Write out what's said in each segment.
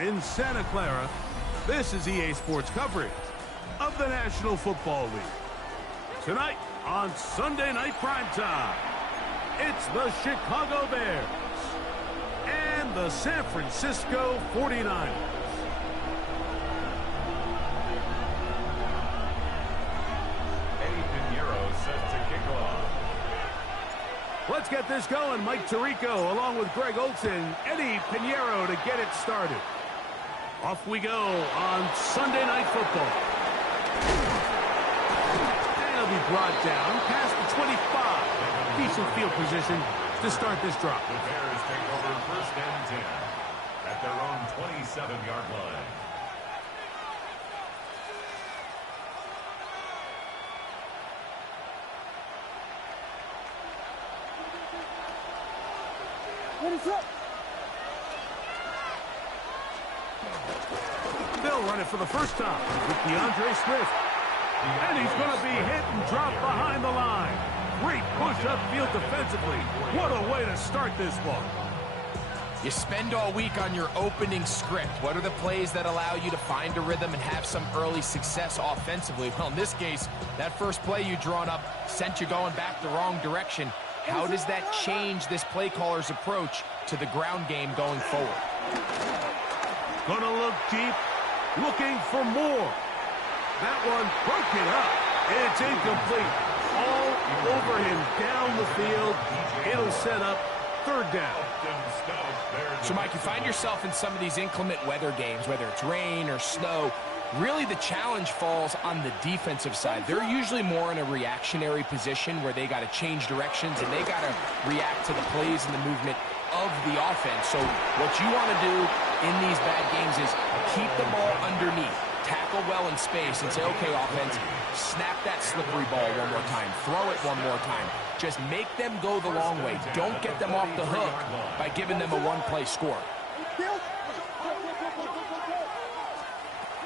In Santa Clara, this is EA Sports coverage of the National Football League. Tonight on Sunday Night Primetime, it's the Chicago Bears and the San Francisco 49ers. Let's get this going. Mike Tirico along with Greg Olson, Eddie Pinheiro to get it started. Off we go on Sunday Night Football. And it'll be brought down past the 25. Decent field position to start this drive. The Bears take over first and 10 at their own 27-yard line. They'll run it for the first time with DeAndre Swift. And he's going to be hit and dropped behind the line. Great push upfield defensively. What a way to start this one. You spend all week on your opening script. What are the plays that allow you to find a rhythm and have some early success offensively? Well, in this case, that first play you drawn up sent you going back the wrong direction. How does that change this play caller's approach to the ground game going forward? Gonna look deep, looking for more. That one broken up. It's incomplete. All over him down the field. It'll set up third down. So, Mike, you find yourself in some of these inclement weather games, whether it's rain or snow. Really, the challenge falls on the defensive side. They're usually more in a reactionary position where they got to change directions and they got to react to the plays and the movement of the offense. So what you want to do in these bad games is keep the ball underneath, tackle well in space, and say, okay, offense, snap that slippery ball one more time, throw it one more time. Just make them go the long way. Don't get them off the hook by giving them a one-play score.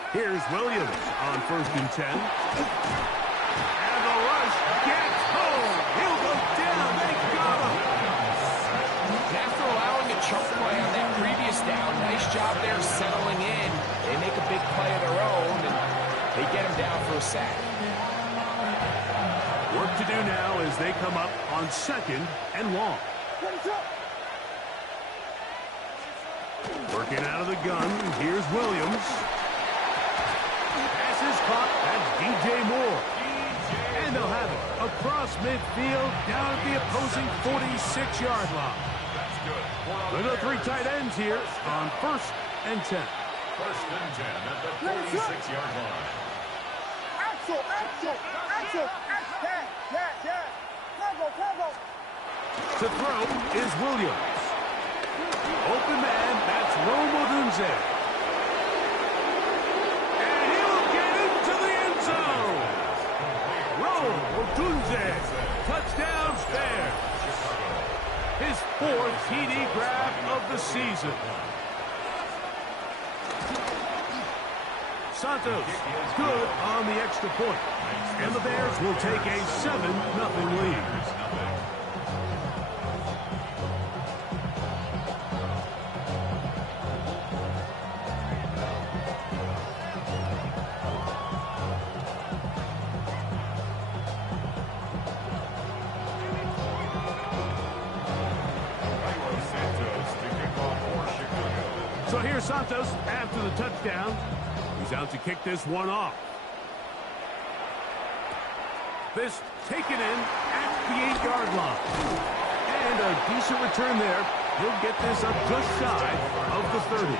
Here's Williams on first and 10. And the rush gets home. He'll go down. They got him. And after allowing a chunk play on that previous down, nice job there settling in. They make a big play of their own, and they get him down for a sack. Work to do now as they come up on second and long. Working out of the gun. Here's Williams. Pass is caught. That's DJ Moore. And they'll have it across midfield down at the opposing 46-yard line. Look at the three tight ends here on first and 10. First and 10 at the 46-yard line. Axel! To throw is Williams. Open man, that's Rome Odunze. And he'll get into the end zone. Rome Odunze. Touchdown Bears. His fourth TD grab of the season. Santos good on the extra point. And the Bears will take a 7-0 lead. So here's Santos after the touchdown. He's out to kick this one off. This taken in at the 8-yard line. And a decent return there. He'll get this up just shy of the 30.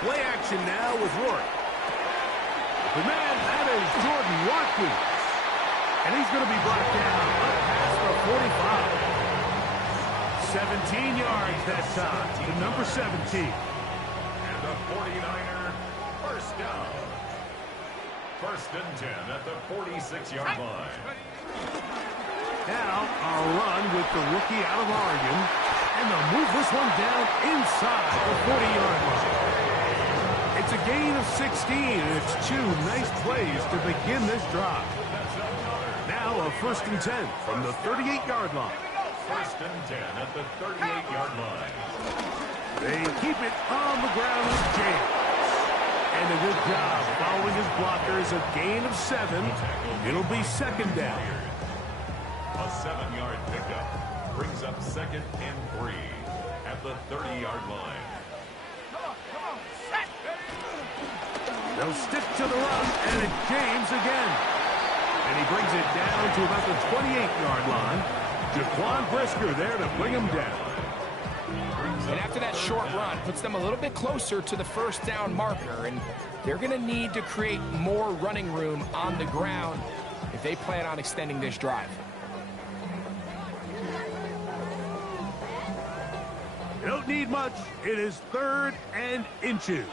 Play action now with Rourke. The man, that is Jordan Watkins. And he's going to be brought down up past the 45. 17 yards that time to number 17. And the 49er first down. First and 10 at the 46-yard line. Now a run with the rookie out of Oregon. And they'll move this one down inside the 40-yard line. It's a gain of 16, and it's 2 nice plays to begin this drive. Now a 1st and 10 from the 38-yard line. 1st and 10 at the 38-yard line. They keep it on the ground with James. And a good job following his blockers. A gain of 7. It'll be 2nd down. A 7-yard pickup brings up 2nd and 3 at the 30-yard line. They'll stick to the run, and it's James again. And he brings it down to about the 28-yard line. Jaquan Brisker there to bring him down. And after that short run, puts them a little bit closer to the 1st down marker. And they're going to need to create more running room on the ground if they plan on extending this drive. You don't need much. It is 3rd and inches.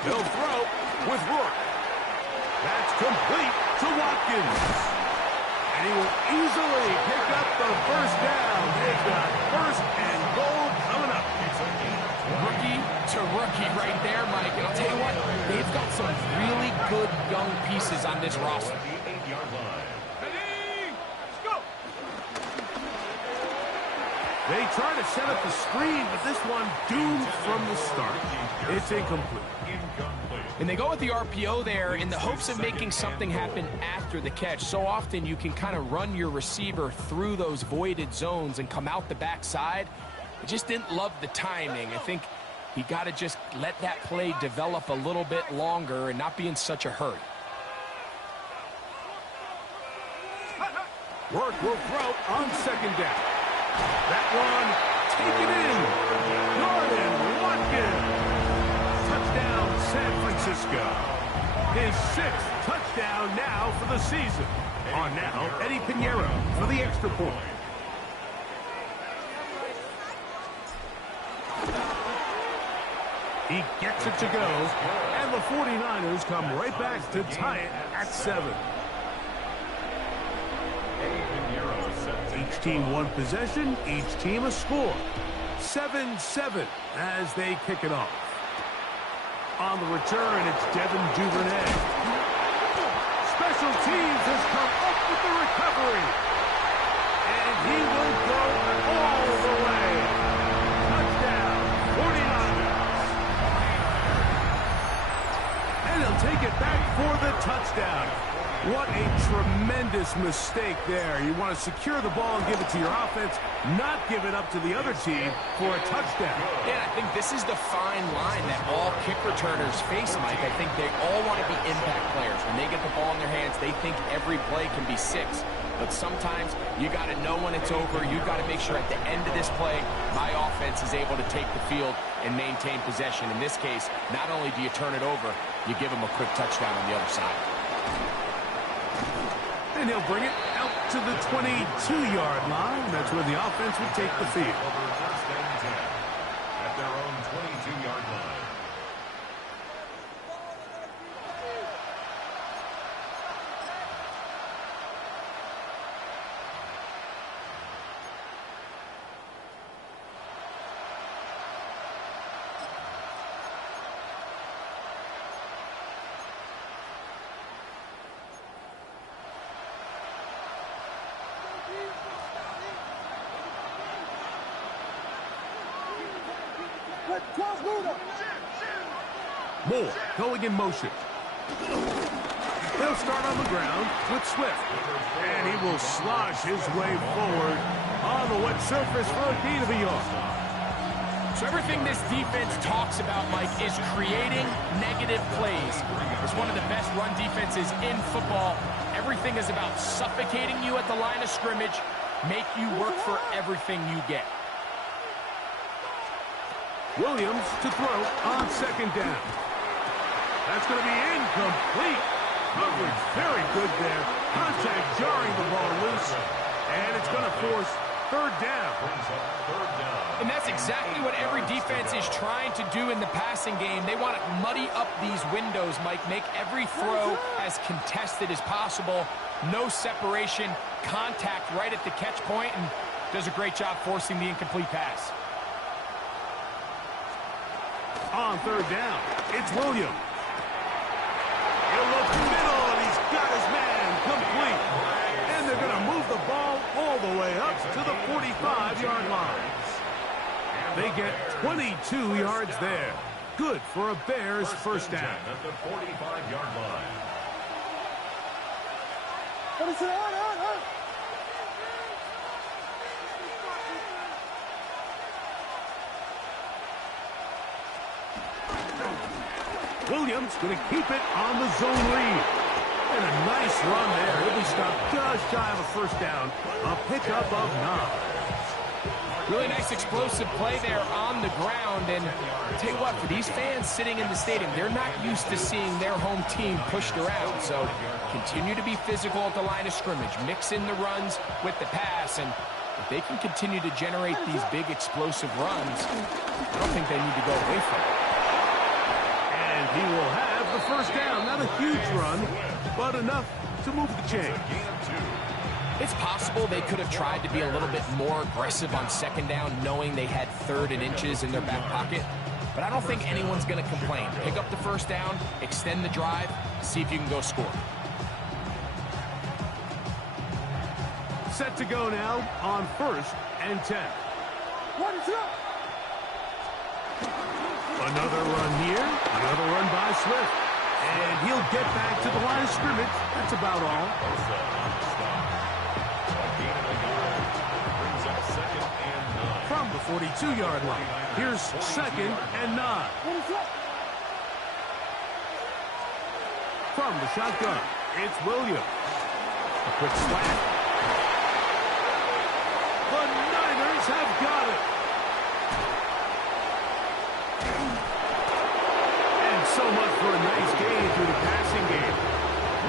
They'll throw with Rourke. That's complete to Watkins. And he will easily pick up the 1st down. They've got 1st and goal coming up. Rookie to rookie right there, Mike. And I'll tell you what, they've got some really good young pieces on this roster. The 8-yard line. They try to set up the screen, but this one doomed from the start. It's incomplete. And they go with the RPO there in the hopes of making something happen after the catch. So often you can kind of run your receiver through those voided zones and come out the backside. I just didn't love the timing. I think he got to just let that play develop a little bit longer and not be in such a hurry. Rourke will throw on 2nd down. That one taken in. Jordan Watkins. Touchdown, San Francisco. His 6th touchdown now for the season. On now, Eddie Pinheiro for the extra point. He gets it to go, and the 49ers come right back to tie it at 7. Each team one possession, each team a score. 7-7 as they kick it off. On the return, it's Devin Duvernay. Special teams has come up with the recovery. And he will go all the way. Touchdown, 49ers. And he'll take it back for the touchdown. What a tremendous mistake there. You want to secure the ball and give it to your offense, not give it up to the other team for a touchdown. Yeah, I think this is the fine line that all kick returners face, Mike. I think they all want to be impact players. When they get the ball in their hands, they think every play can be 6. But sometimes you got to know when it's over. You've got to make sure at the end of this play, my offense is able to take the field and maintain possession. In this case, not only do you turn it over, you give them a quick touchdown on the other side. And he'll bring it out to the 22-yard line. That's where the offense would take the field. Over 1st and 10 at their own 22-yard line. Moore going in motion. They'll start on the ground with Swift. And he will slosh his way forward on the wet surface for a gain of a yard. So everything this defense talks about, Mike, is creating negative plays. It's one of the best run defenses in football. Everything is about suffocating you at the line of scrimmage, make you work for everything you get. Williams to throw on 2nd down. That's going to be incomplete. Coverage very good there. Contact jarring the ball loose. And it's going to force third down. And that's exactly what every defense is trying to do in the passing game. They want to muddy up these windows, Mike, make every throw as contested as possible. No separation, contact right at the catch point, and does a great job forcing the incomplete pass. On third down, it's Williams. He'll look middle, and he's got his man complete. And they're going to move the ball all the way up to the 45-yard line. They get 22 yards there. Good for a Bears first down. At the 45-yard line. Williams going to keep it on the zone read. And a nice run there. He'll be stopped just shy of a first down. A pickup of 9. Really nice explosive play there on the ground. And I'll tell you what, for these fans sitting in the stadium, they're not used to seeing their home team pushed around. So continue to be physical at the line of scrimmage. Mix in the runs with the pass. And if they can continue to generate these big explosive runs, I don't think they need to go away from it. And he will have the first down. Not a huge run, but enough to move the chain. It's possible they could have tried to be a little bit more aggressive on second down, knowing they had 3rd and inches in their back pocket. But I don't think anyone's going to complain. Pick up the first down, extend the drive, see if you can go score. Set to go now on 1st and 10. Another run here. Another run by Swift. And he'll get back to the line of scrimmage. That's about all. From the 42-yard line, here's 2nd and 9. From the shotgun, it's Williams. A quick slant. The Niners have got it. And so much for a nice gain through the passing game.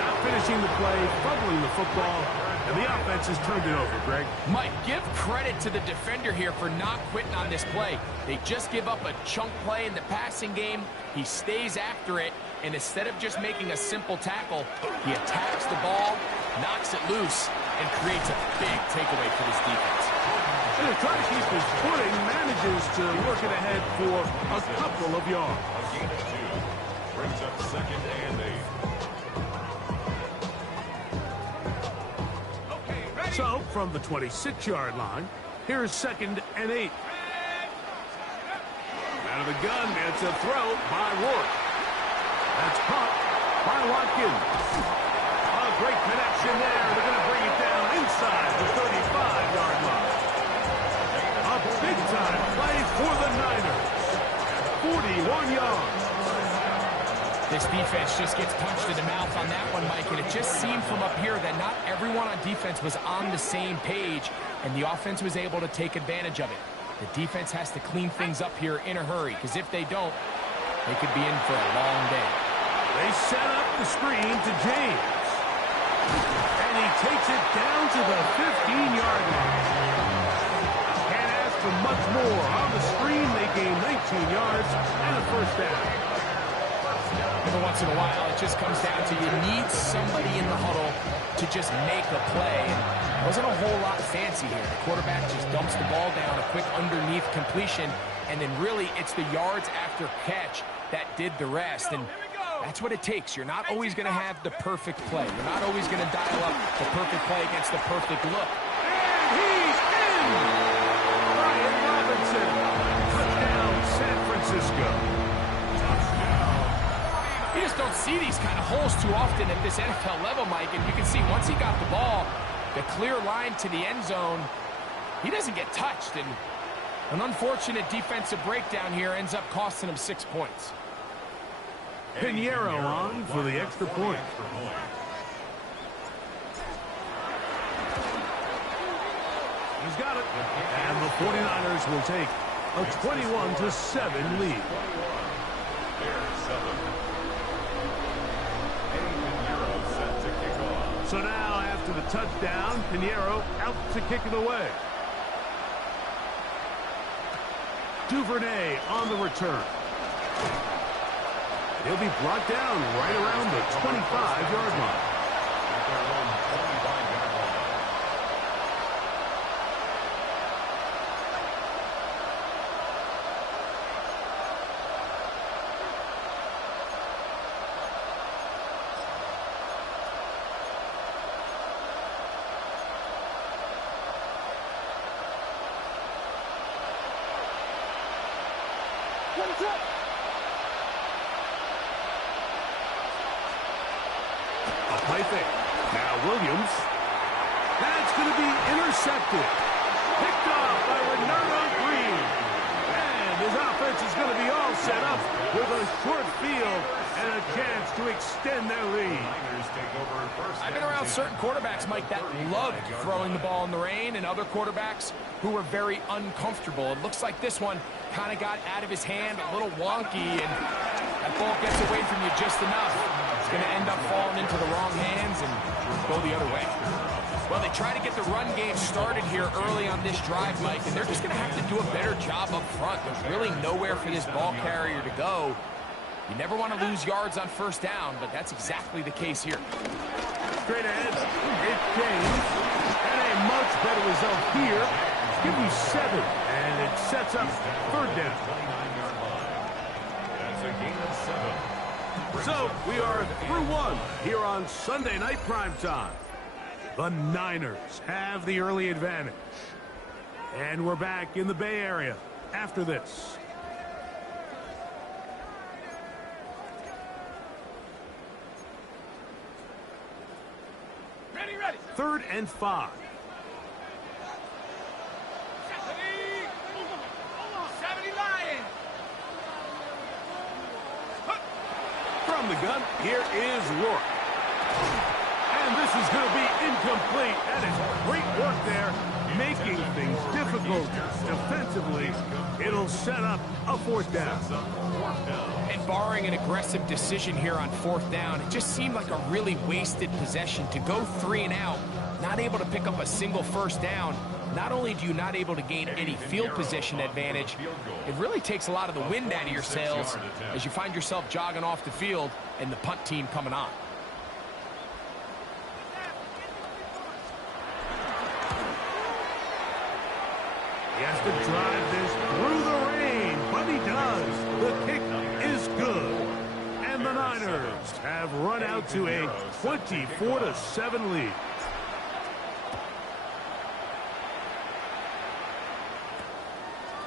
Not finishing the play, fumbling the football, and the offense has turned it over, Greg. Mike, give credit to the defender here for not quitting on this play. They just give up a chunk play in the passing game. He stays after it, and instead of just making a simple tackle, he attacks the ball, knocks it loose, and creates a big takeaway for this defense. And to try to keep his footing, manages to work it ahead for a couple of yards. A gain of 2. Brings up 2nd and 8. So, from the 26-yard line, here's 2nd and 8. Out of the gun, it's a throw by Rourke. That's caught by Watkins. A great connection there. They're going to bring it down inside the 35-yard line. A big-time play for the Niners. 41 yards. This defense just gets punched in the mouth on that one, Mike, and it just seemed from up here that not everyone on defense was on the same page, and the offense was able to take advantage of it. The defense has to clean things up here in a hurry, because if they don't, they could be in for a long day. They set up the screen to James. And he takes it down to the 15-yard line. Can't ask for much more. On the screen, they gain 19 yards and a first down. Every once in a while, it just comes down to you need somebody in the huddle to just make a play. It wasn't a whole lot fancy here. The quarterback just dumps the ball down, a quick underneath completion, and then really it's the yards after catch that did the rest. And that's what it takes. You're not always going to have the perfect play. You're not always going to dial up the perfect play against the perfect look. And he's in! Brian Robinson. Touchdown, San Francisco. You just don't see these kind of holes too often at this NFL level, Mike. And you can see once he got the ball, the clear line to the end zone, he doesn't get touched. And an unfortunate defensive breakdown here ends up costing him 6 points. Pinheiro on for the extra point. He's got it. And the 49ers will take a 21-7 lead. So now, after the touchdown, Pinheiro out to kick it away. Duvernay on the return. He'll be brought down right around the 25-yard line. A play fake. Now Williams. That's going to be intercepted. Picked off by Renato Green. And his offense is going to be all set up with a short field and a chance to extend their lead. I've been around certain quarterbacks, Mike, that loved throwing the ball in the rain, and other quarterbacks who were very uncomfortable. It looks like this one kind of got out of his hand, a little wonky, and that ball gets away from you just enough. It's going to end up falling into the wrong hands and go the other way. Well, they try to get the run game started here early on this drive, Mike, and they're just going to have to do a better job up front. There's really nowhere for this ball carrier to go. You never want to lose yards on first down, but that's exactly the case here. Straight ahead, it's James. And a much better result here. Give me 7, and it sets up third down. That's a gain of 7. So, we are through one here on Sunday Night Primetime. The Niners have the early advantage. And we're back in the Bay Area after this. Ready. 3rd and 5. 70 Lions. From the gun, here is Rourke. And this is going to be incomplete. That is great work there, making things difficult defensively. It'll set up a 4th down. And barring an aggressive decision here on 4th down, it just seemed like a really wasted possession to go 3 and out, not able to pick up a single first down. Not only do you not able to gain any field position advantage, it really takes a lot of the wind out of your sails as you find yourself jogging off the field and the punt team coming on. He has to drive this through the rain, but he does. The kick is good. And the Niners have run out to a 24-7 lead.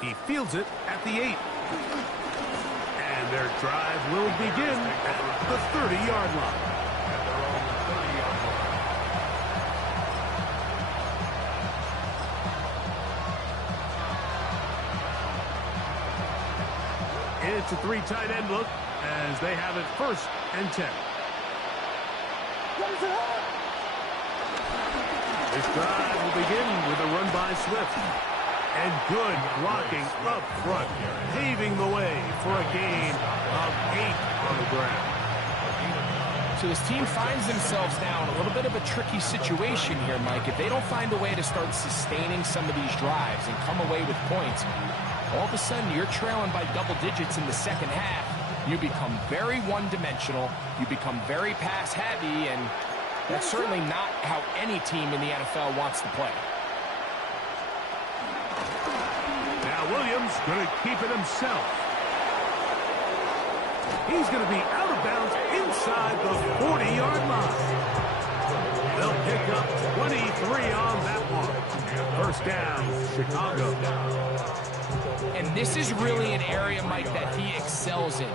He fields it at the 8. And their drive will begin at the 30-yard line. It's a 3 tight end look as they have it 1st and 10. This drive will begin with a run by Swift. And good blocking up front, paving the way for a gain of 8 on the ground. So this team finds themselves now in a little bit of a tricky situation here, Mike. If they don't find a way to start sustaining some of these drives and come away with points, all of a sudden you're trailing by double digits in the second half. You become very one-dimensional. You become very pass-heavy, and that's certainly not how any team in the NFL wants to play. Now Williams going to keep it himself. He's going to be out of bounds inside the 40-yard line. They'll pick up 23 on that one. 1st down, Chicago. And this is really an area, Mike, that he excels in.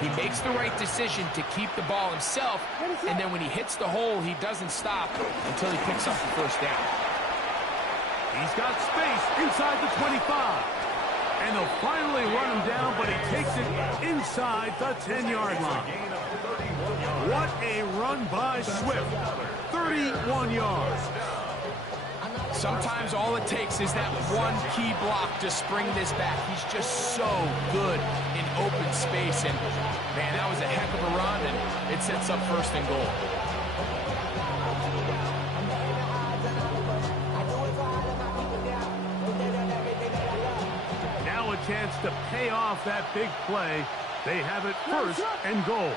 He makes the right decision to keep the ball himself, and then when he hits the hole, he doesn't stop until he picks up the 1st down. He's got space inside the 25. And they'll finally run him down, but he takes it inside the 10-yard line. What a run by Swift. 31 yards. Sometimes all it takes is that one key block to spring this back. He's just so good in open space. And, man, that was a heck of a run, and it sets up 1st and goal. chance to pay off that big play. They have it first and goal.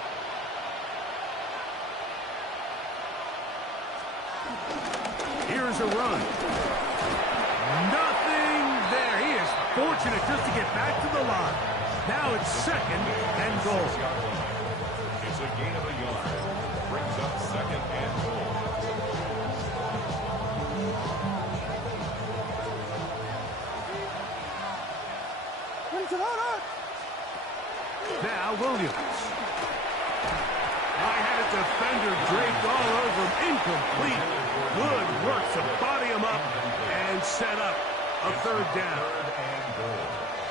Here's a run. Nothing there. He is fortunate just to get back to the line. Now it's second and goal. It's a gain of a yard. Brings up second and goal. Now Williams. I had a defender draped all over him. Incomplete. Good work to body him up and set up a third down.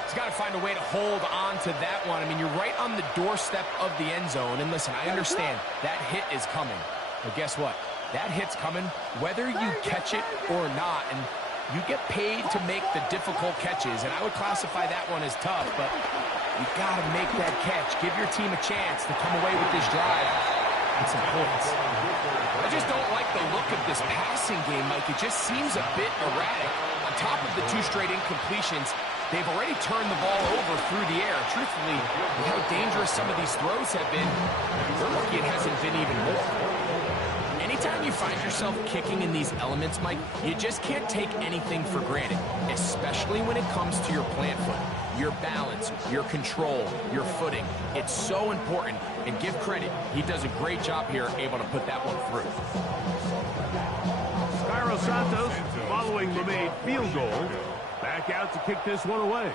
He's got to find a way to hold on to that one. I mean, you're right on the doorstep of the end zone. And listen, I understand that hit is coming. But guess what? That hit's coming whether you catch it or not. And you get paid to make the difficult catches. And I would classify that one as tough. But you got to make that catch. Give your team a chance to come away with this drive and some points. I just don't like the look of this passing game, Mike. It just seems a bit erratic. On top of the 2 straight incompletions, they've already turned the ball over through the air. Truthfully, with how dangerous some of these throws have been, they're lucky it hasn't been even more. Anytime you find yourself kicking in these elements, Mike, you just can't take anything for granted, especially when it comes to your plant foot, your balance, your control, your footing. It's so important, and give credit. He does a great job here, able to put that one through. Cairo Santos, following the made field goal, back out to kick this one away.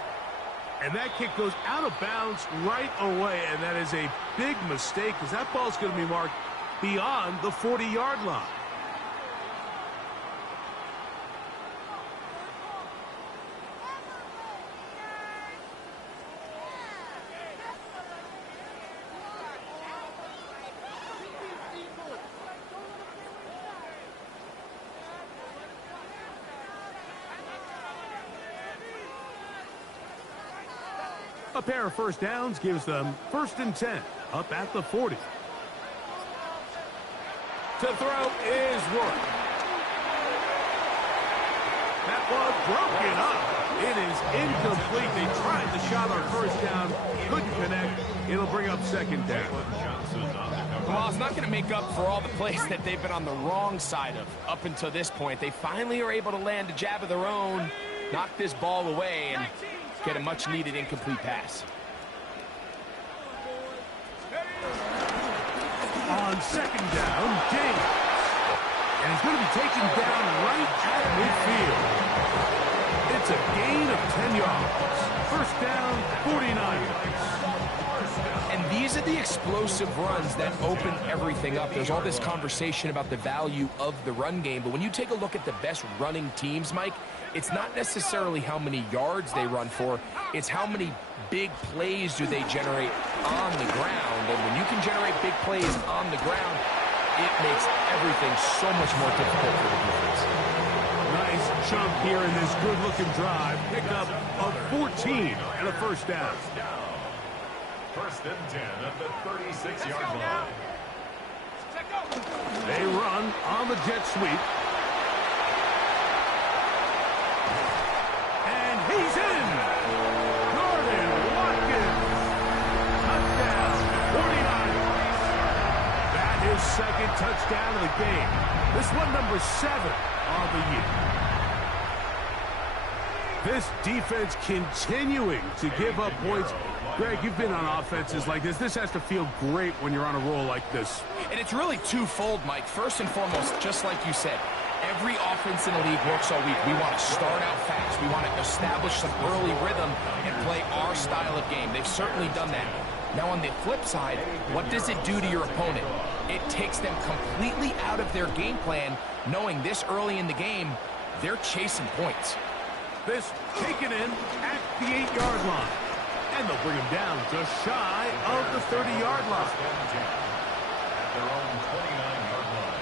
And that kick goes out of bounds right away, and that is a big mistake because that ball's going to be marked beyond the 40-yard line. A pair of first downs gives them 1st and 10, up at the 40. To throw is Rourke. That ball broken up. It is incomplete. They tried the shot on first down. Couldn't connect. It'll bring up 2nd down. Well, it's not going to make up for all the plays that they've been on the wrong side of up until this point. They finally are able to land a jab of their own, knock this ball away, and get a much-needed incomplete pass. On 2nd down, James. And he's going to be taken down right at midfield. It's a gain of 10 yards. 1st down, 49 yards. And these are the explosive runs that open everything up. There's all this conversation about the value of the run game, but when you take a look at the best running teams, Mike, it's not necessarily how many yards they run for, it's how many big plays do they generate on the ground. And when you can generate big plays on the ground, it makes everything so much more difficult for the defense. Nice chunk here in this good-looking drive. Pick up of 14 and a 1st down. 1st and 10 at the 36-yard line. They run on the jet sweep. And he's in. Jordan Watkins. Touchdown, 49. That is 2nd touchdown of the game. This one number 7 on the year. This defense continuing to give up points. Greg, you've been on offenses like this. This has to feel great when you're on a roll like this. And it's really twofold, Mike. First and foremost, just like you said, every offense in the league works all week. We want to start out fast. We want to establish some early rhythm and play our style of game. They've certainly done that. Now, on the flip side, what does it do to your opponent? It takes them completely out of their game plan, knowing this early in the game, they're chasing points. This taken in at the 8-yard line. And they'll bring him down just shy of the 30-yard line. At their own 29-yard line.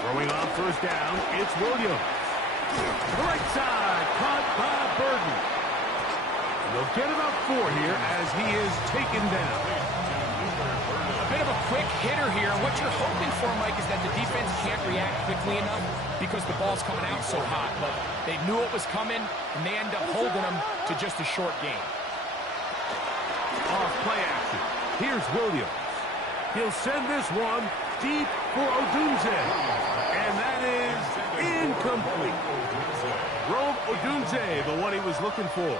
Throwing on first down, it's Williams. The right side, caught by Burden. And they'll get about 4 here as he is taken down. A bit of a quick hitter here. And what you're hoping for, Mike, is that the defense can't react quickly enough because the ball's coming out so hot. But they knew it was coming, and they end up holding them to just a short gain. Off play action. Here's Williams. He'll send this one deep for Odunze. And that is incomplete. Rome Odunze, the one he was looking for.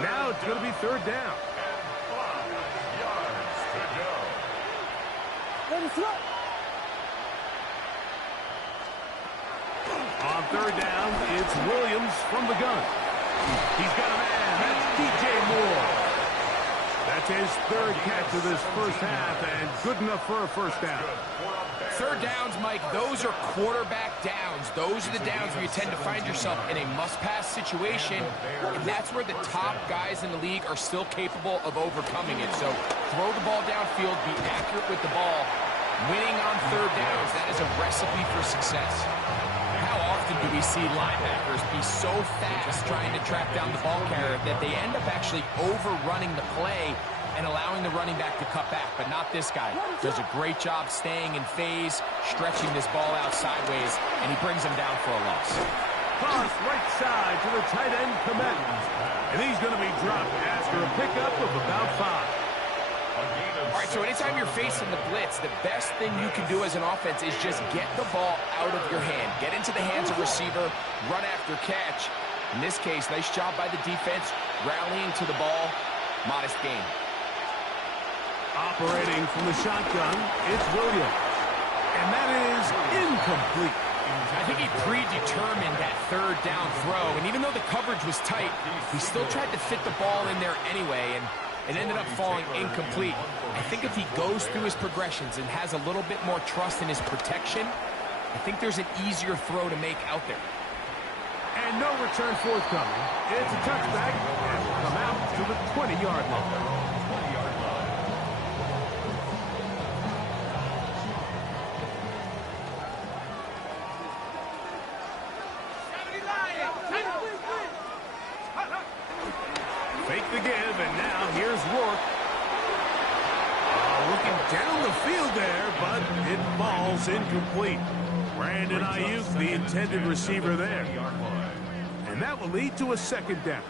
Now it's going to be third down. On third down, it's Williams from the gun. He's got a man. That's DJ Moore. That's his third catch of this first half, and good enough for a first down. Third downs, Mike, those are quarterback downs. Those are the downs where you tend to find yourself in a must-pass situation, and that's where the top guys in the league are still capable of overcoming it. So throw the ball downfield, be accurate with the ball. Winning on third downs, that is a recipe for success. How often do we see linebackers be so fast trying to track down the ball carrier that they end up actually overrunning the play and allowing the running back to cut back? But not this guy. Does a great job staying in phase, stretching this ball out sideways, and he brings him down for a loss. Toss right side to the tight end, Komet. And he's going to be dropped after a pickup of about 5. All right, so anytime you're facing the blitz, the best thing you can do as an offense is just get the ball out of your hand. Get into the hands of receiver, run after catch. In this case, nice job by the defense, rallying to the ball. Modest gain. Operating from the shotgun, it's Williams. And that is incomplete. I think he predetermined that third down throw, and even though the coverage was tight, he still tried to fit the ball in there anyway, and it ended up falling incomplete. I think if he goes through his progressions and has a little bit more trust in his protection, I think there's an easier throw to make out there. And no return forthcoming. It's a touchback, and will come out to the 20-yard line. Fake the give, and now here's Rourke. Looking down the field there, but it falls incomplete. Brandon Ayuk, the intended receiver there. And that will lead to a second down.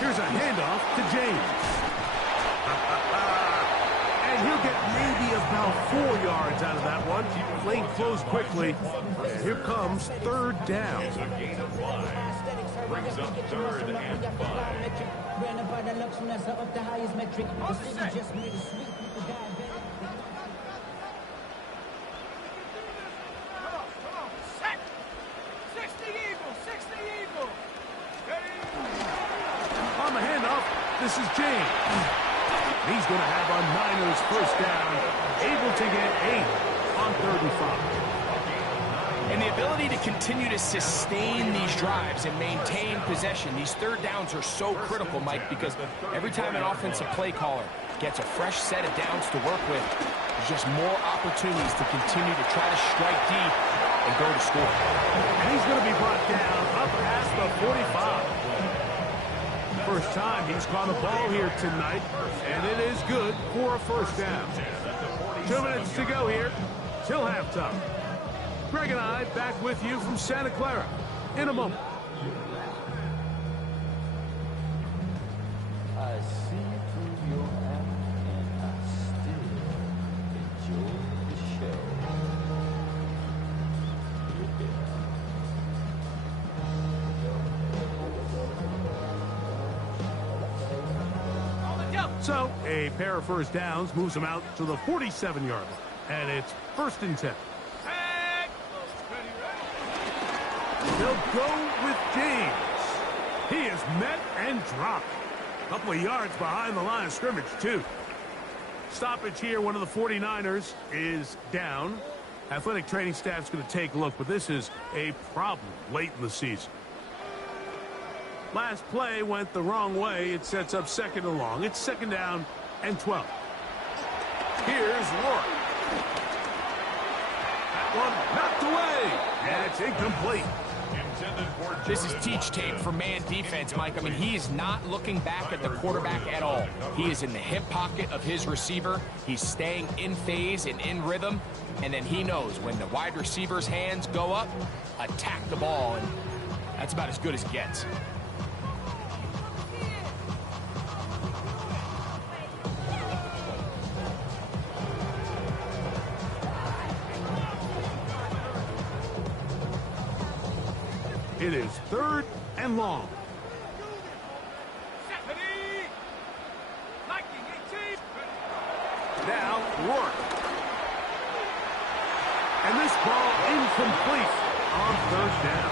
Here's a handoff to James. And he'll get maybe about 4 yards out of that one. Playing close quickly. And here comes third down. Brings up third and 5. On the handoff, this is James. He's going to have a Niners first down, able to get 8 on 3rd and 5. And the ability to continue to sustain these drives and maintain possession, these third downs are so critical, Mike, because every time an offensive play caller gets a fresh set of downs to work with, there's just more opportunities to continue to try to strike deep and go to score. And he's going to be brought down up past the 45. First time he's caught a ball here tonight, and it is good for a first down. 2 minutes to go here till halftime. Greg and I back with you from Santa Clara in a moment. I see through your act and I still enjoy the show. So, a pair of first downs moves them out to the 47-yard line, and it's 1st and 10. They'll go with James. He is met and dropped. A couple of yards behind the line of scrimmage, too. Stoppage here, one of the 49ers is down. Athletic training staff's going to take a look, but this is a problem late in the season. Last play went the wrong way. It sets up 2nd and long. It's 2nd down and 12. Here's Rourke. That one knocked away. And it's incomplete. This is teach tape for man defense, Mike. I mean, he is not looking back at the quarterback at all. He is in the hip pocket of his receiver. He's staying in phase and in rhythm. And then he knows when the wide receiver's hands go up, attack the ball. And that's about as good as it gets. It is 3rd and long. Now, Rourke. And this ball incomplete on 3rd down.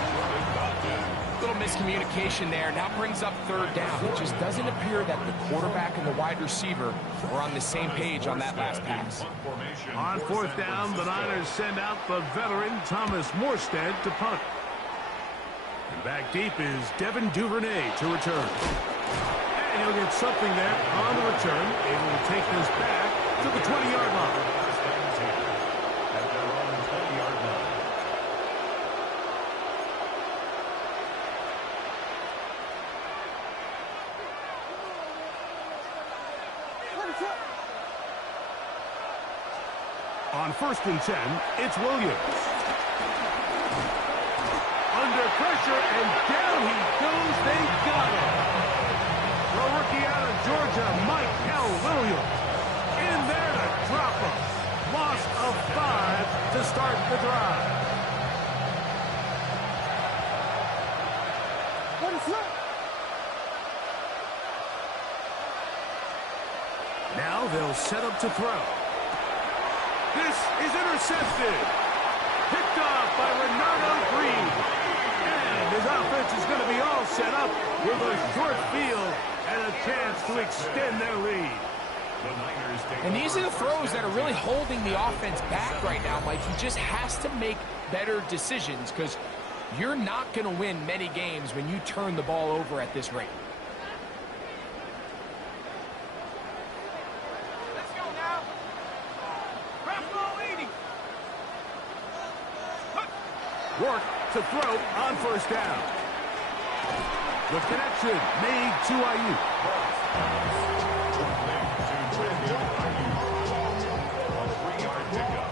Little miscommunication there. Now brings up 3rd down. It just doesn't appear that the quarterback and the wide receiver were on the same page on that last pass. On 4th down, the Niners send out the veteran Thomas Morstead to punt. And back deep is Devin Duvernay to return. And he'll get something there on the return. Able to take this back to the 20-yard line. On 1st and 10, it's Williams. Under pressure, and down he goes. They got him. The rookie out of Georgia, Michael Williams, in there to drop him. Loss of 5 to start the drive. Now they'll set up to throw. This is intercepted. Picked off by Renardo Green. And his offense is going to be all set up with a short field and a chance to extend their lead. And these are the throws that are really holding the offense back right now, Mike. He just has to make better decisions because you're not going to win many games when you turn the ball over at this rate. Rourke to throw on 1st down. The connection made to Ayuk. A 3-yard pickup.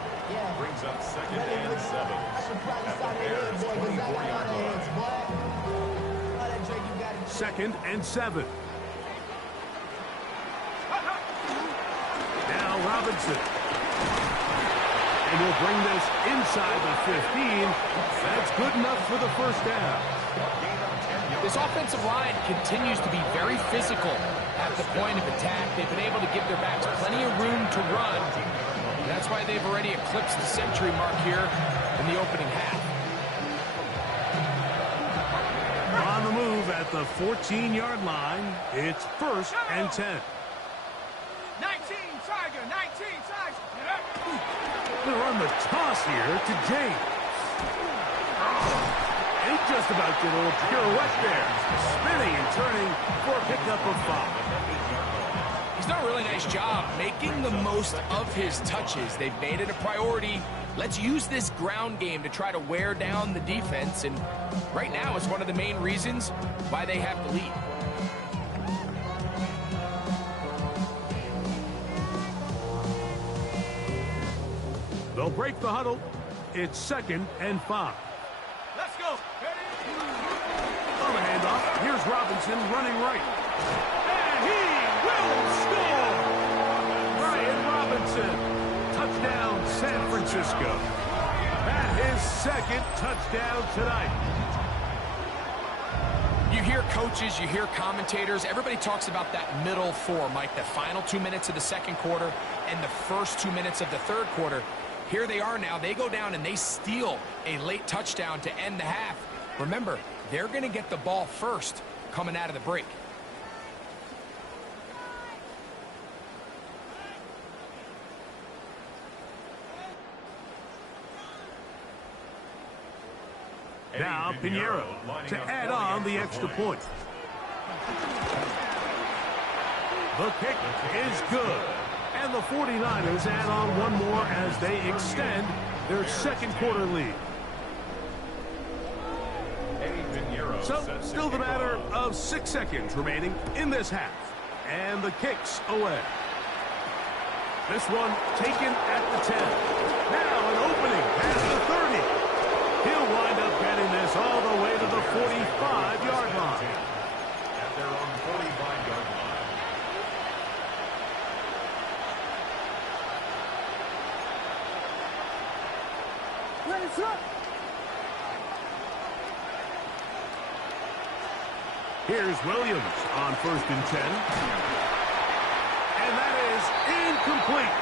Brings up 2nd and 7. At the Bears' 24-yard line. 2nd and 7. Now Robinson. And we'll bring this inside the 15. That's good enough for the 1st down. This offensive line continues to be very physical at the point of attack. They've been able to give their backs plenty of room to run. And that's why they've already eclipsed the century mark here in the opening half. On the move at the 14-yard line, it's 1st and 10. 19 Tiger, 19 Tiger. Going to run the toss here to James. He just about did a little pirouette there. Spinning and turning for a pickup of 5. He's done a really nice job making the most of his touches. They've made it a priority. Let's use this ground game to try to wear down the defense. And right now, it's one of the main reasons why they have the lead. They'll break the huddle. It's 2nd and 5. Let's go. On the handoff, here's Robinson running right. And he will score! Brian Robinson. Touchdown, San Francisco. And his 2nd touchdown tonight. You hear coaches, you hear commentators, everybody talks about that middle 4, Mike, the final 2 minutes of the 2nd quarter and the first 2 minutes of the 3rd quarter. Here they are now. They go down and they steal a late touchdown to end the half. Remember, they're going to get the ball first coming out of the break. Now Pinheiro to add on the extra point. The kick is good. And the 49ers add on one more as they extend their second quarter lead. So, still the matter of 6 seconds remaining in this half. And the kick's away. This one taken at the 10. Now an opening past the 30. He'll wind up getting this all the way to the 45-yard line. At their own 45-yard line. Ready, set. Here's Williams on 1st and 10. And that is incomplete.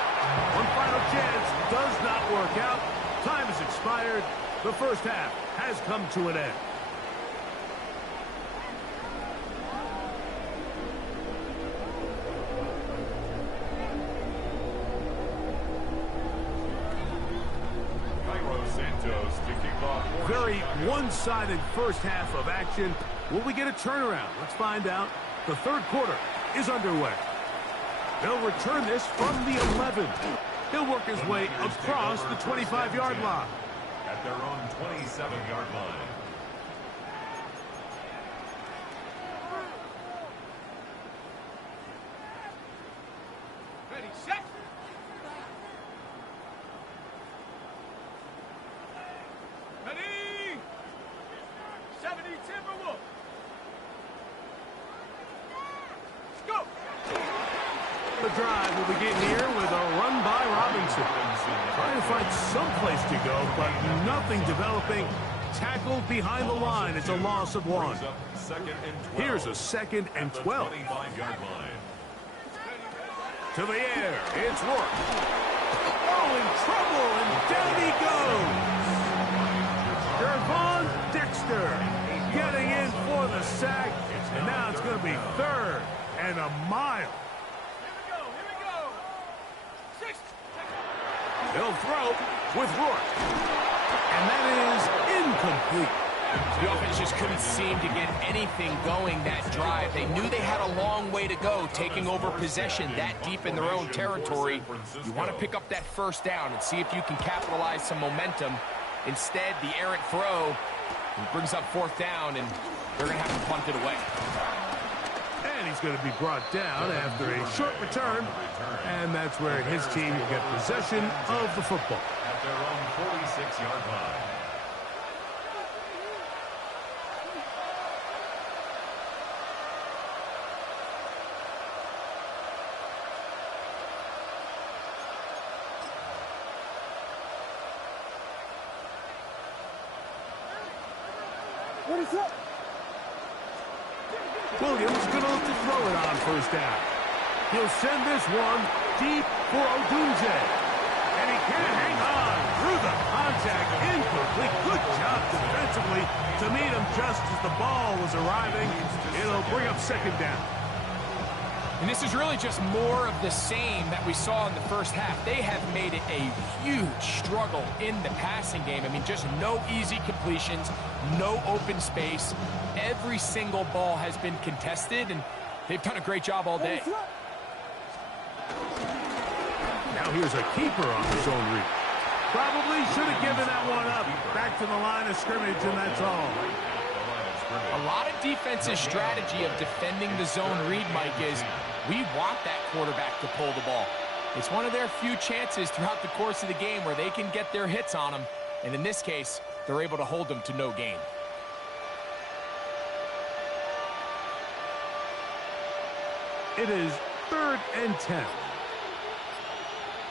One final chance does not work out. Time has expired. The first half has come to an end. Very one-sided first half of action. Will we get a turnaround? Let's find out. The third quarter is underway. They'll return this from the 11. He'll work his way across the 25-yard line. At their own 27-yard line. Ready, set. Ready. 70 Timberwolves. Let's go. The drive will begin here with a run by Robinson. Trying to find some place to go, but nothing developing. Tackled behind the line. It's a loss of 1. Here's a 2nd and 12. 25-yard line. To the air. It's Rourke. Oh, in trouble, and down he goes. Gervon Dexter getting in for the sack, and now it's going to be 3rd and a mile. Here we go. 6. He'll throw with Rourke. And that is incomplete. The offense just couldn't seem to get anything going that drive. They knew they had a long way to go, taking over possession that deep in their own territory. You want to pick up that first down and see if you can capitalize some momentum. Instead, the errant throw brings up 4th down, and they're going to have to punt it away. And he's going to be brought down after a short return. And that's where his team will get possession of the football. At their own 46-yard line. Williams going to look to throw it on 1st down. He'll send this one deep for Odunze. And he can't hang on through the contact. Incomplete. Good job defensively to meet him just as the ball was arriving. It'll bring up 2nd down. And this is really just more of the same that we saw in the first half. They have made it a huge struggle in the passing game. I mean, just no easy completions, no open space. Every single ball has been contested, and they've done a great job all day. Now here's a keeper on the zone read. Probably should have given that one up. Back to the line of scrimmage, and that's all. A lot of defense's strategy of defending the zone read, Mike, is we want that quarterback to pull the ball. It's one of their few chances throughout the course of the game where they can get their hits on them. And in this case, they're able to hold them to no gain. It is 3rd and 10.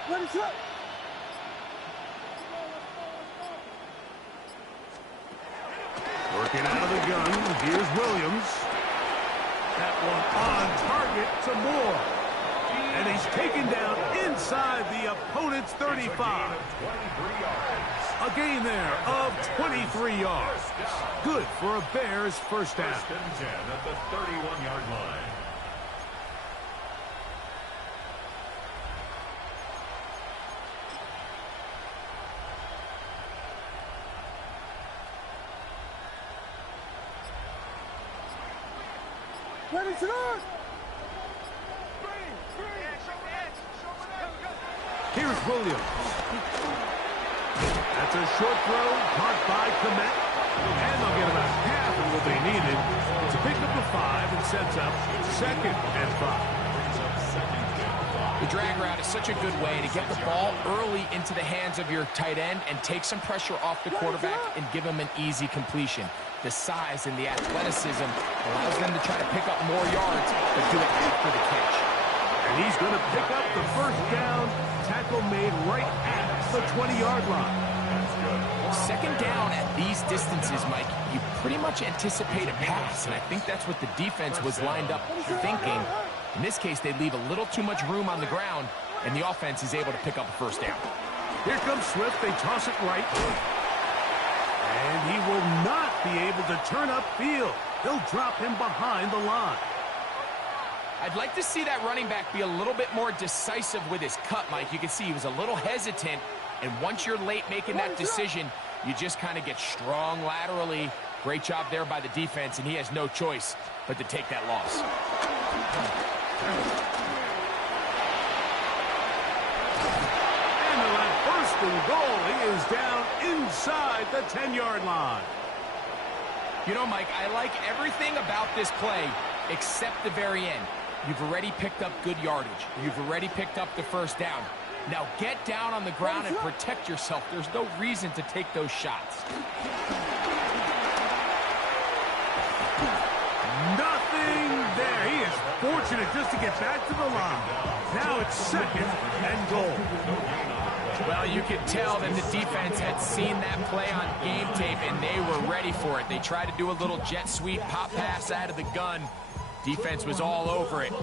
Ready, set. Working out of the gun, here's Williams. That one on target to Moore. And he's taken down inside the opponent's 35. A gain there of 23 yards. Good for a Bears first down. 1st and 10 at the 31-yard line. Ready, set. Here's Williams. That's a short throw, caught by Komet. And they'll get about half of what they needed. It's a pickup of 5 and sets up 2nd and 5. The drag route is such a good way to get the ball early into the hands of your tight end and take some pressure off the quarterback and give him an easy completion. The size and the athleticism allows them to try to pick up more yards, but do it after the catch. And he's going to pick up the first down. Tackle made right at the 20-yard line. Second down at these distances, Mike, you pretty much anticipate a pass, and I think that's what the defense was lined up thinking. In this case, they leave a little too much room on the ground, and the offense is able to pick up a first down. Here comes Swift. They toss it right. And he will not be able to turn upfield. They'll drop him behind the line. I'd like to see that running back be a little bit more decisive with his cut, Mike. You can see he was a little hesitant, and once you're late making that decision, you just kind of get strong laterally. Great job there by the defense, and he has no choice but to take that loss. And that first and goal, he is down inside the 10-yard line. You know, Mike, I like everything about this play except the very end. You've already picked up good yardage. You've already picked up the first down. Now get down on the ground and protect yourself. There's no reason to take those shots. Nothing there. He is fortunate just to get back to the line. Now it's 2nd and goal. Well, you could tell that the defense had seen that play on game tape, and they were ready for it. They tried to do a little jet sweep, pop pass out of the gun. Defense was all over it.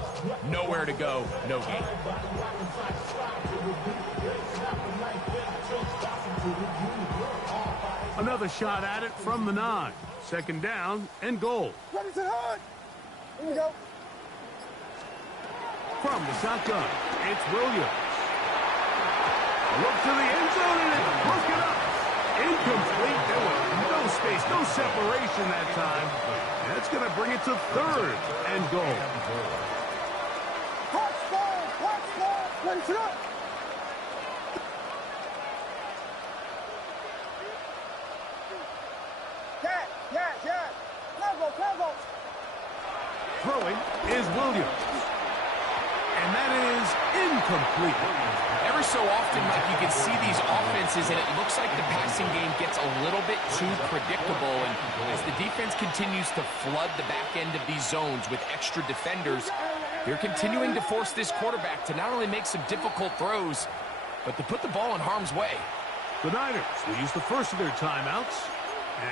Nowhere to go, no gain. Another shot at it from the 9. 2nd down and goal. Ready to hunt. Here we go. From the shotgun, it's Williams. Look to the end zone and it's broken up. Incomplete. There was no space, no separation that time. That's going to bring it to 3rd and goal. Touchdown. Ready to hunt. Yes. Travel. Throwing is Williams. And that is incomplete. Every so often, Mike, you can see these offenses, and it looks like the passing game gets a little bit too predictable. And as the defense continues to flood the back end of these zones with extra defenders, they're continuing to force this quarterback to not only make some difficult throws, but to put the ball in harm's way. The Niners will use the first of their timeouts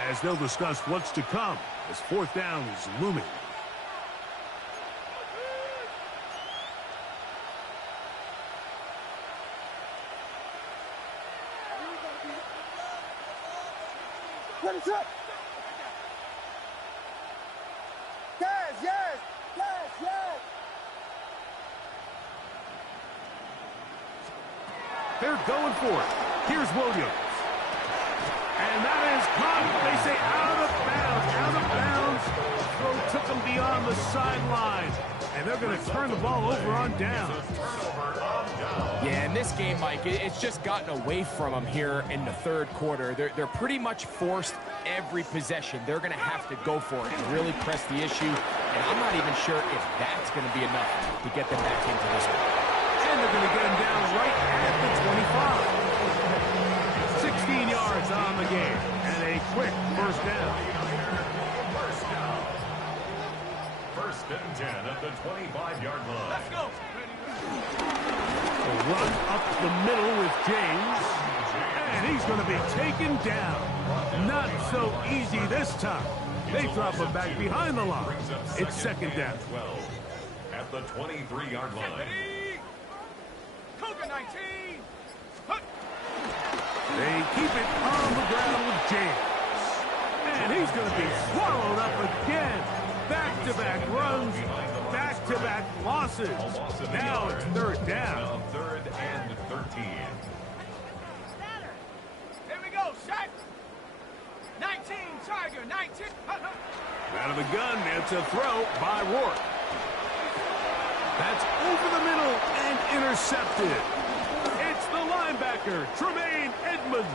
as they'll discuss what's to come as 4th down is looming. Ready to hunt. Yes. They're going for it. Here's Williams. And that is caught, they say, out of bounds. Throw took him beyond the sideline. And they're going to turn the ball over on down. Yeah, in this game, Mike, it's just gotten away from them here in the 3rd quarter. They're pretty much forced every possession. They're going to have to go for it and really press the issue. And I'm not even sure if that's going to be enough to get them back into this one. And they're going to get him down right at the 25. 16 yards on the game. And a quick first down. First and 10 at the 25-yard line. Let's go. A run up the middle with James. And he's going to be taken down. Not so easy this time. They drop him back behind the line. It's 2nd down. 12 at the 23-yard line. Ready. Coca 19. Hunt. They keep it on the ground with James. And he's going to be swallowed up again. Back-to-back runs, back-to-back losses. Now it's 3rd down. 3rd and 13. Here we go. Shot. 19. Tiger. 19. Out of the gun, it's a throw by Rourke. That's over the middle and intercepted. It's the linebacker, Tremaine Edmonds.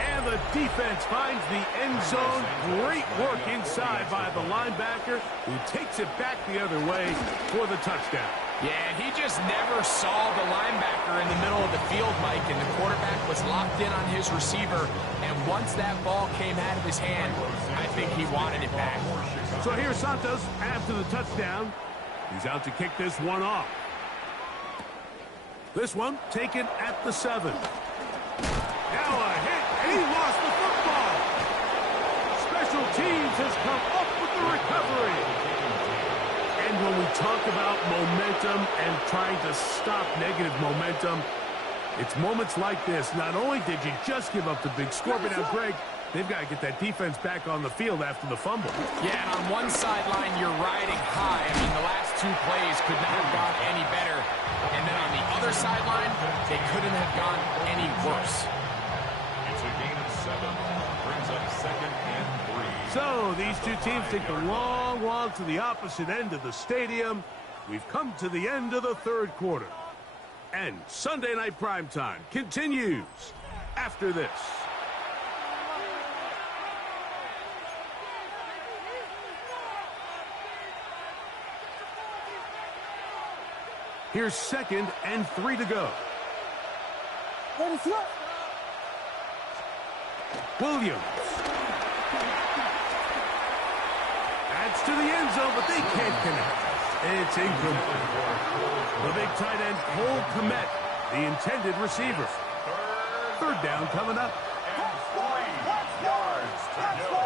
And the defense finds the end zone. Great work inside by the linebacker, who takes it back the other way for the touchdown. Yeah, he just never saw the linebacker in the middle of the field, Mike, and the quarterback was locked in on his receiver. And once that ball came out of his hand, I think he wanted it back. So here's Santos after the touchdown. He's out to kick this one off. This one taken at the 7. Now a hit, and he lost the football. Special teams has come up with the recovery. And when we talk about momentum and trying to stop negative momentum, it's moments like this. Not only did you just give up the big score, but now, Greg, they've got to get that defense back on the field after the fumble. Yeah, and on one sideline, you're riding high. I mean, the last 2 plays could not have gone any better. And then on the other sideline, they couldn't have gone any worse. It's a gain of 7. Brings up 2nd and 3. So these two teams take the long walk to the opposite end of the stadium. We've come to the end of the 3rd quarter. And Sunday Night Primetime continues after this. Here's 2nd and 3 to go. Williams. That's to the end zone, but they can't connect. It's incomplete. The big tight end, Cole Kmet, the intended receiver. 3rd down coming up. And 3 yards to go.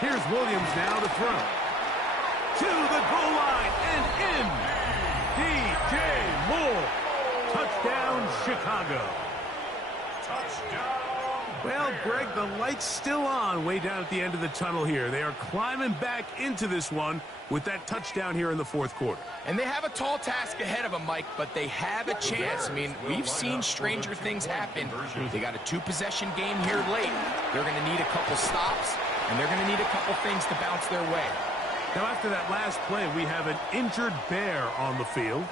Here's Williams now to throw. To the goal line and in. DJ Moore. Touchdown, Chicago. Touchdown. Well, Greg, the light's still on way down at the end of the tunnel here. They are climbing back into this one with that touchdown here in the 4th quarter. And they have a tall task ahead of them, Mike, but they have a chance. I mean, we've seen stranger things happen. They got a 2-possession game here late. They're going to need a couple stops, and they're going to need a couple things to bounce their way. Now, after that last play, we have an injured Bear on the field.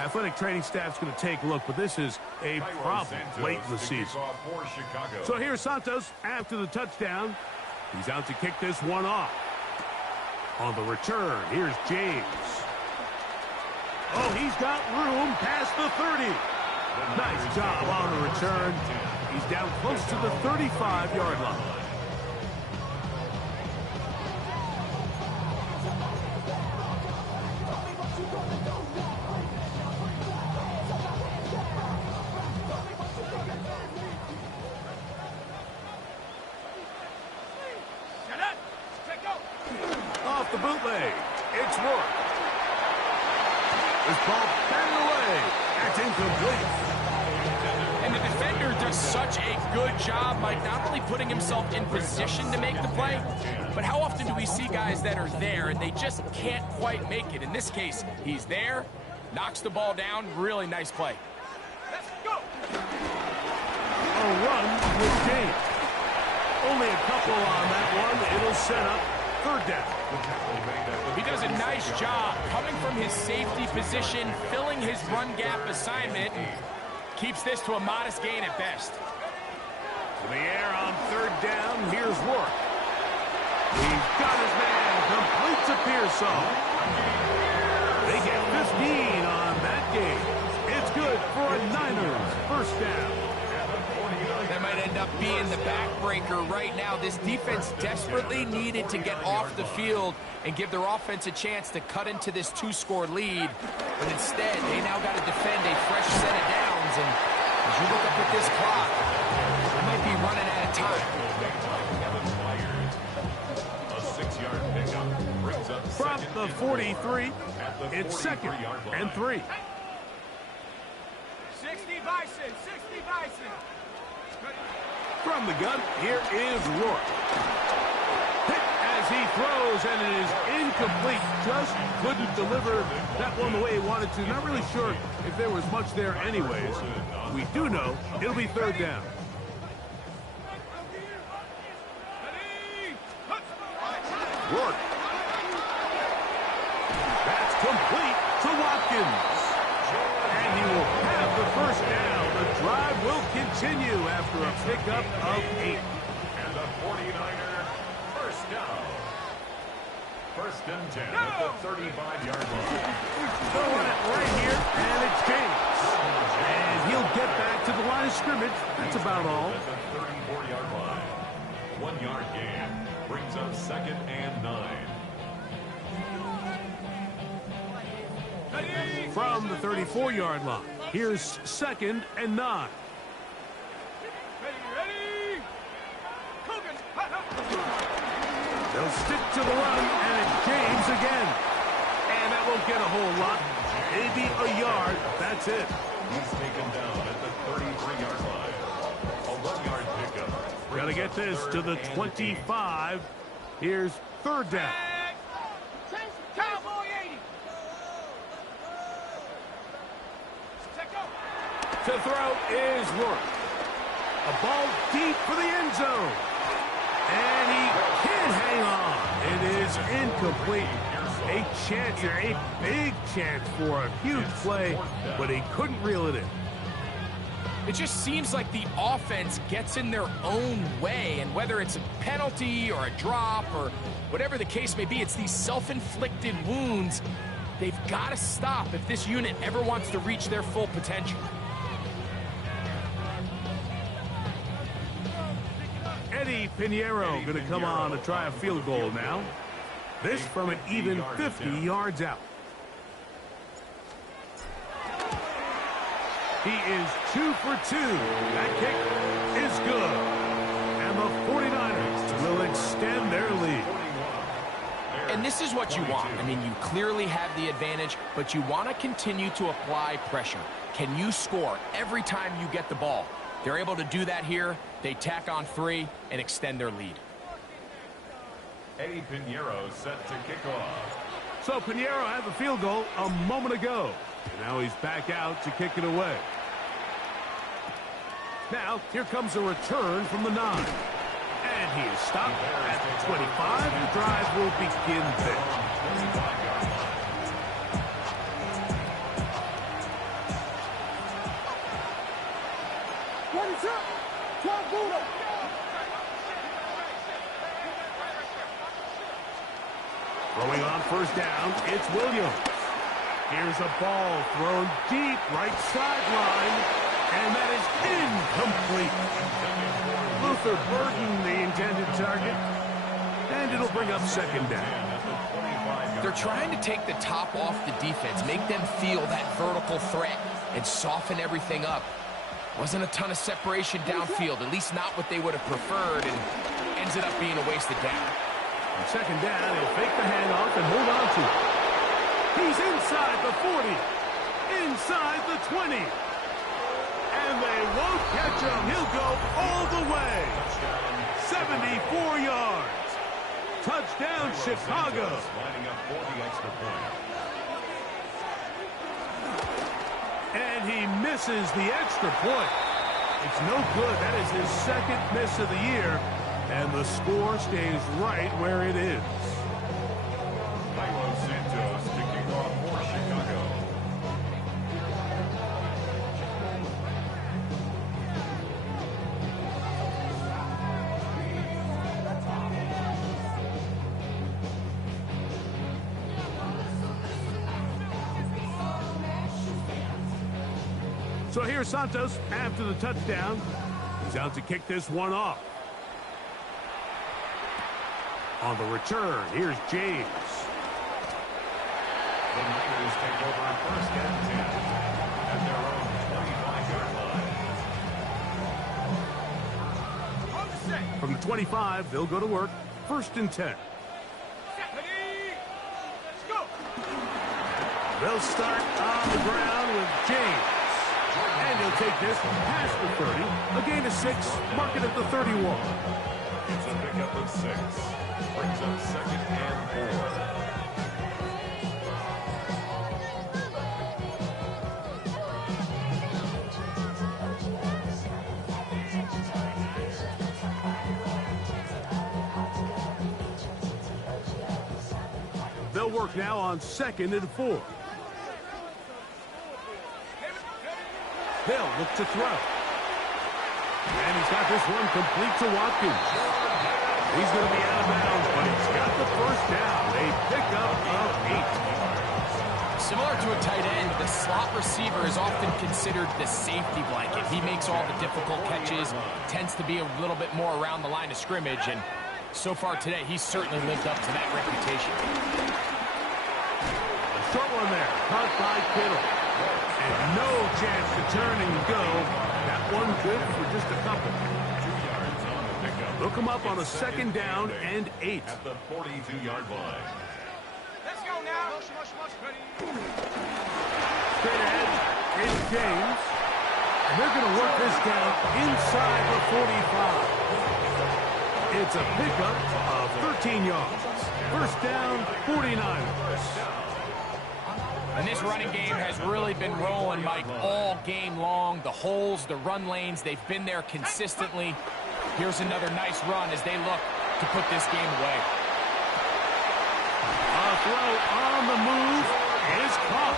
Athletic training staff's going to take a look, but this is a problem late in the season. So here's Santos after the touchdown. He's out to kick this one off. On the return, here's James. Oh, he's got room past the 30. Nice job on the return. He's down close to the 35-yard line. Off the bootleg, it's Rourke. This ball batted away. That's incomplete. And the defender does such a good job, Mike, not only putting himself in position to make the play, but how often do we see guys that are there and they just can't quite make it? In this case, he's there, knocks the ball down, really nice play. Let's go. A run with James. Only a couple on that one. It'll set up 3rd down. He does a nice job coming from his safety position, filling his run gap assignment, and keeps this to a modest gain at best. To the air on 3rd down. Here's Rourke. He's got his man. Completes a Pearsall. They get 15 on that game. It's good for a Niners 1st down. That might end up being the backbreaker right now. This defense desperately needed to get off the field and give their offense a chance to cut into this 2-score lead. But instead, they now got to defend a fresh set of downs. And as you look up at this clock, they might be running out of time. A 6-yard pickup brings up From the 43, it's 2nd and 3. 60 Bison, 60 Bison. From the gun, here is Rourke. Hit as as he throws, and it is incomplete. Just couldn't deliver that one the way he wanted to. Not really sure if there was much there anyways. We do know it'll be third down. Work. That's complete to Watkins. And he will have the first down. The drive will continue after a pickup of 8. And the 49er first down. First and 10 at the 35-yard line. Throwing it right here, and it's James. And he'll get back to the line of scrimmage. That's about all. At the 34-yard line. 1 yard gain brings up second and 9. From the 34-yard line, here's second and 9. Ready. They'll stick to the run, and it's James again. And that won't get a whole lot. Maybe a yard. That's it. He's taken down at the 33-yard line. A 1-yard pickup. Got to get this to the 25. Here's third down. Cowboy 80. To throw is Worth. A ball deep for the end zone. And he can't hang on. It is incomplete. A chance here, a big chance for a huge play, but he couldn't reel it in. It just seems like the offense gets in their own way, and whether it's a penalty or a drop or whatever the case may be, it's these self-inflicted wounds. They've got to stop if this unit ever wants to reach their full potential. Eddie Pinheiro going to come on to try a field goal now. This from an even 50 yards out. He is 2 for 2. That kick is good. And the 49ers will extend their lead. And this is what you want. I mean, you clearly have the advantage, but you want to continue to apply pressure. Can you score every time you get the ball? They're able to do that here. They tack on 3 and extend their lead. Eddie Pinheiro set to kick off. So Pinheiro had the field goal a moment ago. And now he's back out to kick it away. Now, here comes a return from the 9. And he is stopped at the 25. The drive will begin there. Throwing on first down, it's Williams. Here's a ball thrown deep right sideline, and that is incomplete. Luther Burden, the intended target, and it'll bring up second down. They're trying to take the top off the defense, make them feel that vertical threat, and soften everything up. Wasn't a ton of separation downfield, at least not what they would have preferred, and ends it up being a wasted down. On second down, he'll fake the handoff and hold on to it. He's inside the 40, inside the 20. And they won't catch him. He'll go all the way. 74 yards. Touchdown, Chicago. Lining up for the extra point. And he misses the extra point. It's no good. That is his second miss of the year. And the score stays right where it is. Carlos Santos to kick off for Chicago. So here's Santos after the touchdown. He's out to kick this one off. On the return, here's James. The Niners take over first and 10 at their own 25-yard line. From the 25, they'll go to work. First and 10. Let's go. They'll start on the ground with James. And And he'll take this past the 30. A gain of 6. Mark it at the 31. It's a pickup of 6. Brings up 2nd and 4. They'll work now on 2nd and 4. They'll look to throw. And he's got this one complete to Watkins. He's going to be out of bounds, but he's got the first down. A pickup of 8. Similar to a tight end, the slot receiver is often considered the safety blanket. He makes all the difficult catches, tends to be a little bit more around the line of scrimmage, and so far today, he's certainly lived up to that reputation. Short one there, caught by Kittle. And no chance to turn and go. That one good for just a couple. 2 yards on the pickup. They'll come up on a 2nd down and 8. At the 42-yard line. Let's go now. Ready. Straight ahead is James. And they're going to work this down inside the 45. It's a pickup of 13 yards. First down, 49ers. And this running game has really been rolling, Mike, all game long. The holes, the run lanes, they've been there consistently. Here's another nice run as they look to put this game away. A throw on the move is caught.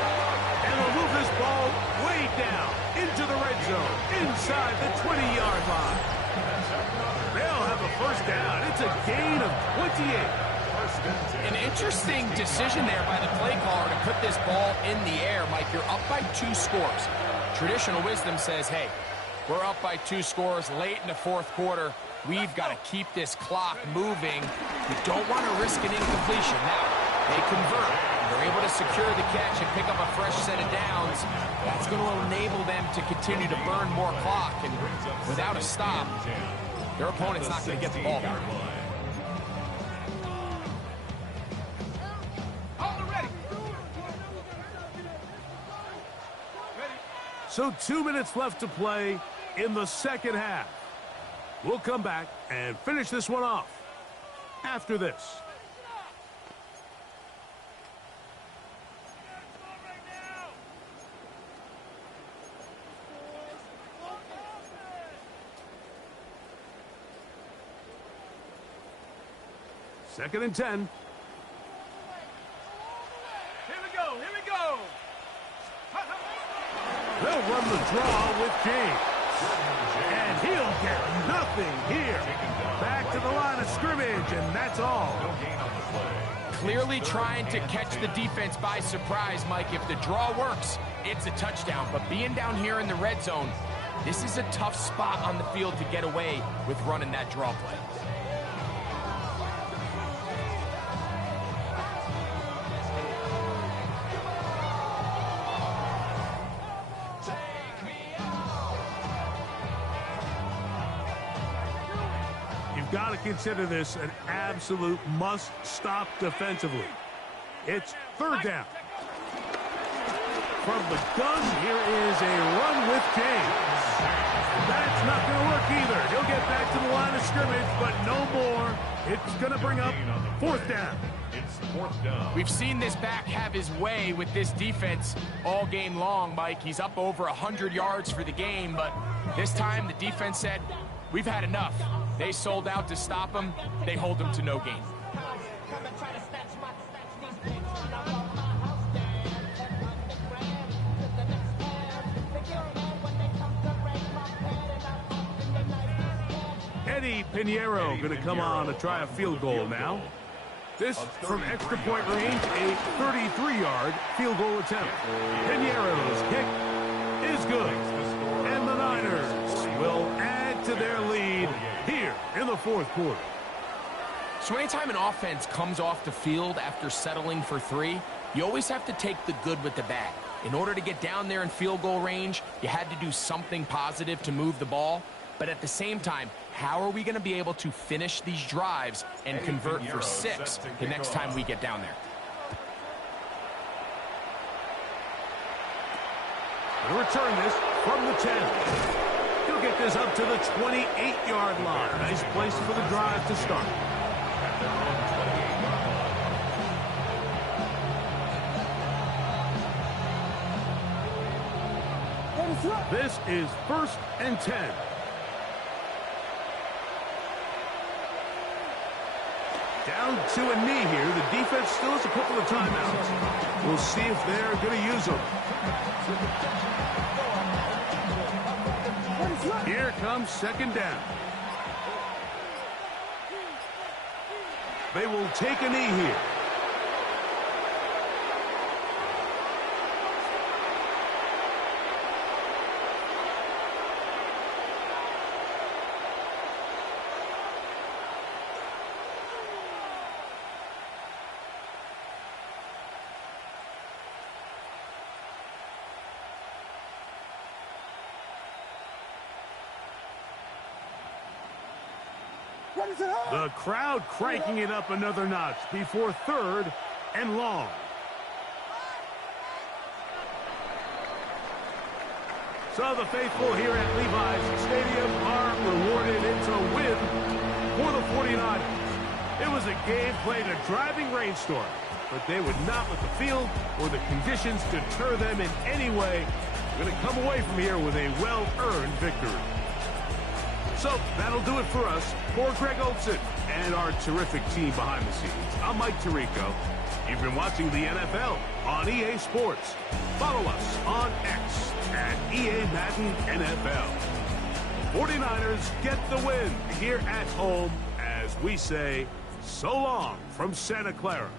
And they'll move this ball way down into the red zone, inside the 20-yard line. They'll have a first down. It's a gain of 28. An interesting decision there by the play caller to put this ball in the air. Mike, you're up by 2 scores. Traditional wisdom says, hey, we're up by 2 scores late in the 4th quarter. We've got to keep this clock moving. We don't want to risk an incompletion. Now, they convert. They're able to secure the catch and pick up a fresh set of downs. That's going to enable them to continue to burn more clock. And without a stop, their opponent's not going to get the ball back. So 2 minutes left to play in the 2nd half. We'll come back and finish this one off after this. Second and 10. Here we go. Here we go. They'll run the draw with James. And he'll get nothing here. Back to the line of scrimmage, and that's all. Clearly trying to catch the defense by surprise, Mike. If the draw works, it's a touchdown. But being down here in the red zone, this is a tough spot on the field to get away with running that draw play. Got to consider this an absolute must-stop defensively. It's 3rd down. From the gun, here is a run with James. That's not going to work either. He'll get back to the line of scrimmage, but no more. It's going to bring up 4th down. It's 4th down. We've seen this back have his way with this defense all game long, Mike. He's up over 100 yards for the game, but this time the defense said, we've had enough. They sold out to stop him. They hold him to no gain. Eddie Pinheiro going to come on to try a field goal now. This from extra point range, a 33-yard field goal attempt. Pinheiro's kick is good. And the Niners will add to their lead here in the 4th quarter. So anytime an offense comes off the field after settling for 3, you always have to take the good with the bad. In order to get down there in field goal range, you had to do something positive to move the ball. But at the same time, how are we going to be able to finish these drives and convert for 6 the next time we get down there? To return this, from the 10. He'll get this up to the 28-yard line. Nice place for the drive to start. At their own 28-yard line. This is 1st and 10. Down to a knee here. The defense still has a couple of timeouts. We'll see if they're going to use them. Here comes 2nd down. They will take a knee here. The crowd cranking it up another notch before 3rd and long. So the faithful here at Levi's Stadium are rewarded. It's a win for the 49ers. It was a game played a driving rainstorm, but they would not let the field or the conditions deter them in any way. They're going to come away from here with a well-earned victory. So that'll do it for us. For Greg Olson and our terrific team behind the scenes, I'm Mike Tirico. You've been watching the NFL on EA Sports. Follow us on X at EA Madden NFL. 49ers get the win here at home as we say so long from Santa Clara.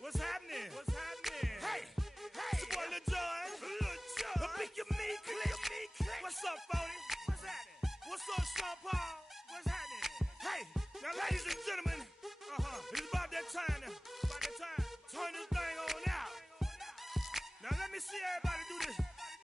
What's happening? What's happening? Hey, hey, it's your boy Lil Jon. Lil Jon. A pick your meat click. What's up, 40? What's happening? What's up, Sean Paul? What's happening? Hey, now ladies and gentlemen, it's about that time now.